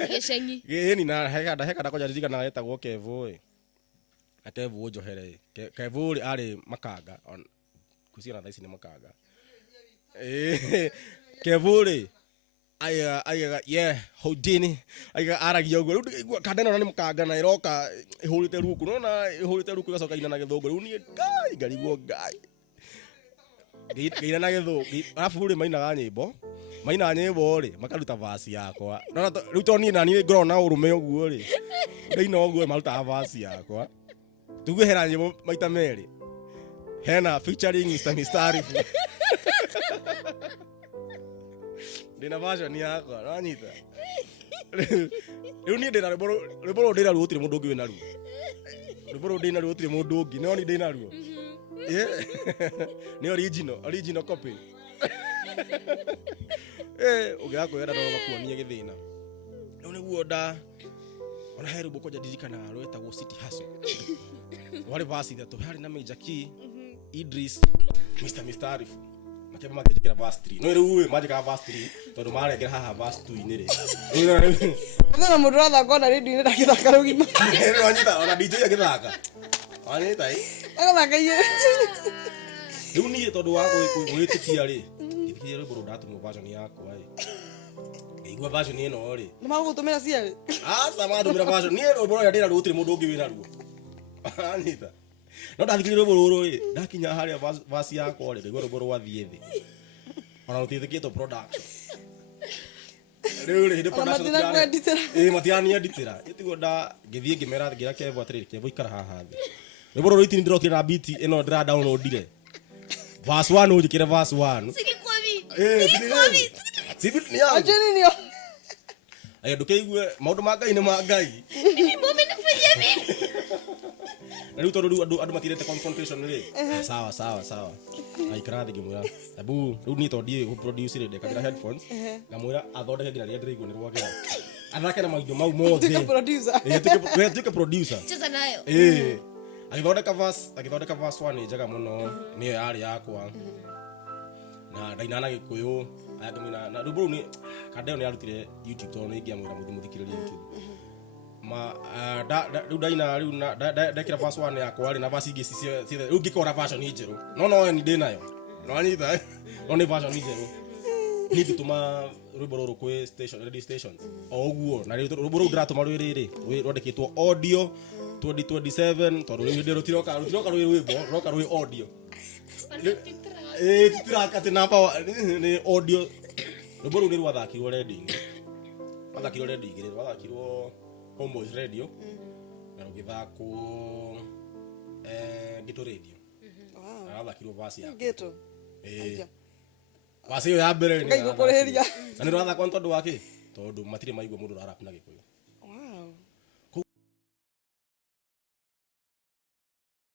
Gĩceng'i. Gĩni na hekada koja ririkana etagwo Kevo Kevo Njohere. Kevo arĩ makanga. Kuciona thaa ici nĩ makanga. Kevo aiga Houdini aiga aragia uguo riu kadena ni mukanga na iroka ihurite ruku nona ihurite ruku igacoka ina na githungu riu ni ngariguo ngai ngira na githungu alafu ri maina nyimbo ri makaruta vasi yakwa nona riu toni na ni ngorona urume uguo ri ndeina uguo maruta vasi yakwa tugwehera nyimbo maita meri hena featuring Mistariful Dina version yakwa ranyita riu ni ndina rwimbo ndina ruo tiri mundu ungi wina ruo rwimbo ndina ruo tiri mundu ungi no ni ndina ruo ni original copy ugia kwenda no makuonie githina no niguo nda ona heru boko jadirikana rwetagwo City Hustle wale vasi that hari na Major Key Idris Mistariful makeba magekera verse 3 no riu mageka verse 3 tondu maregera haha verse 2 ini ri no mundu ratha kona radio ni ndakithaka rugima ero anyita ona DJ agithaka anyita agathaka iye riu ni tondu wa gwitikia ri ithikie ri buru ndatu mu version yakwa igwa version ino ri ni magutumira ciari sama ndumira version ni ro buru ndira rutire mundu ungi wina ruo anyita no ndathikirire buru ri ndakinya haria verse yakwa ri igwa buru wathie thi ona utithikito production riu ri ndi production matiani editira itiguo nda ngithie ngimera ngira Kevo atiriri Kevo ikara haha thi ri buru ri ndirokira beat ino ndira downloadire verse 1 ujikire verse 1 Silikovi sibit ni yangu ajeni niyo ayo ndukeigue maundu ma ngai ni ma ngai mimi mume nifanyia nini riu tondu andu matirete confrontation ri sawa aikara thi ngimwira abu riu ni tondi gu produce ri ndekagera headphones ngamwira athondeke ngira ria ndiraigua ni rwagira athake na maindo mau mothe tuke producer cheza nayo agithondeka verse 1 njaga muno ni yari yakwa na ndainana Gikuyu ayagimina na ruburu ni kadeo ni arutire YouTube to no ingiamwira muthikiririe YouTube ma riu ndaina riu ndekira verse 1 yakwa ri na verse ingi ciothe riu ngikora version njeru no ni ndinayo no anyita no ni version njeru ni gituma ruburu kwe station radio stations oguo na ruburu ndiratuma rwiriri rwandikitwo audio 2027 tondu riu ndirutiroka rwimbo roka rwi audio titiraka tena pa ni audio ruburu ni rwathakirwo reading rwathakirwo Homeboys radio na rugithako Gito radio rwathakirwo verse ya Gito verse yo ya mbere ngai gukureria na ni rwathakwo tondu wake tondu matire maigua mundu arap na Gikuyu